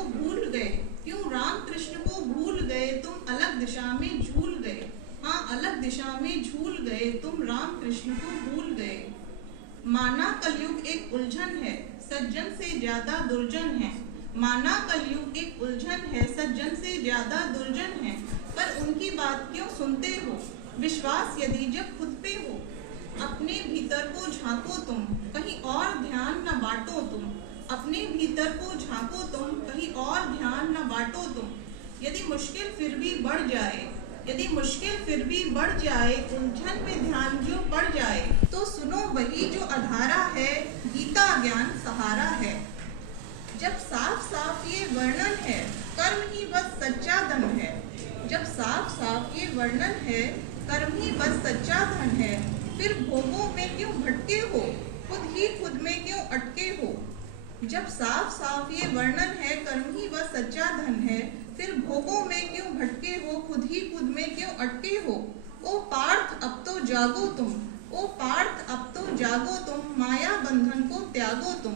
को भूल गए, क्यों राम कृष्ण को भूल गए, तुम अलग दिशा में झूल गए। हाँ, अलग दिशा में झूल गए, तुम राम कृष्ण को भूल गए। माना कलयुग एक उलझन है, सज्जन से ज्यादा दुर्जन है। माना कलयुग एक उलझन है, सज्जन से ज्यादा दुर्जन है। पर उनकी बात क्यों सुनते हो, विश्वास यदि जब खुद पे हो। अपने भीतर को झांको तुम, कहीं और ध्यान न बांटो तुम। अपने भीतर को झांको तुम, कहीं और ध्यान न बांटो तुम। यदि मुश्किल फिर भी बढ़ जाए, यदि मुश्किल फिर भी बढ़ जाए, उलझन में ध्यान जो पड़ जाए, तो सुनो वही जो अधारा है, गीता ज्ञान सहारा है। जब साफ साफ ये वर्णन है, कर्म ही बस सच्चा धन है। जब साफ साफ ये वर्णन है, कर्म ही बस सच्चा धन है। फिर भोगों में क्यों भटके हो, खुद ही खुद में क्यों अटके हो। जब साफ साफ ये वर्णन है, कर्म ही बस सच्चा धन है। फिर भोगों में क्यों भटके हो, खुद ही खुद में क्यों अटके हो। ओ पार्थ अब तो जागो तुम, ओ पार्थ अब तो जागो तुम। माया बंधन को त्यागो तुम,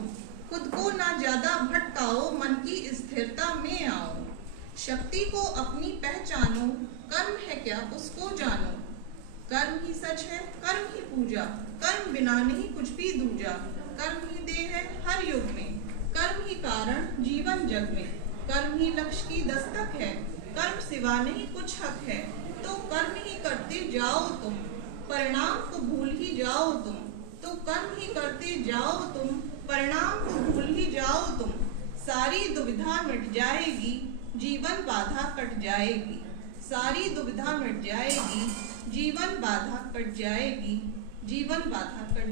खुद को ना ज्यादा भटकाओ, मन की स्थिरता में आओ। शक्ति को अपनी पहचानो, कर्म है क्या उसको जानो। कर्म ही सच है, कर्म ही पूजा, कर्म बिना नहीं कुछ भी दूजा। कर्म ही देह है हर युग में, कर्म ही कारण जीवन जग में। कर्म ही लक्ष्य की दस्तक है, कर्म सिवा नहीं कुछ हक है। तो कर्म ही करते जाओ तुम, परिणाम को भूल ही जाओ तुम। तो कर्म ही करते जाओ तुम, परिणाम को भूल ही जाओ तुम। सारी दुविधा मिट जाएगी, जीवन बाधा कट जाएगी। सारी दुविधा मिट जाएगी, जीवन बाधा कट जाएगी। जीवन बाधा कट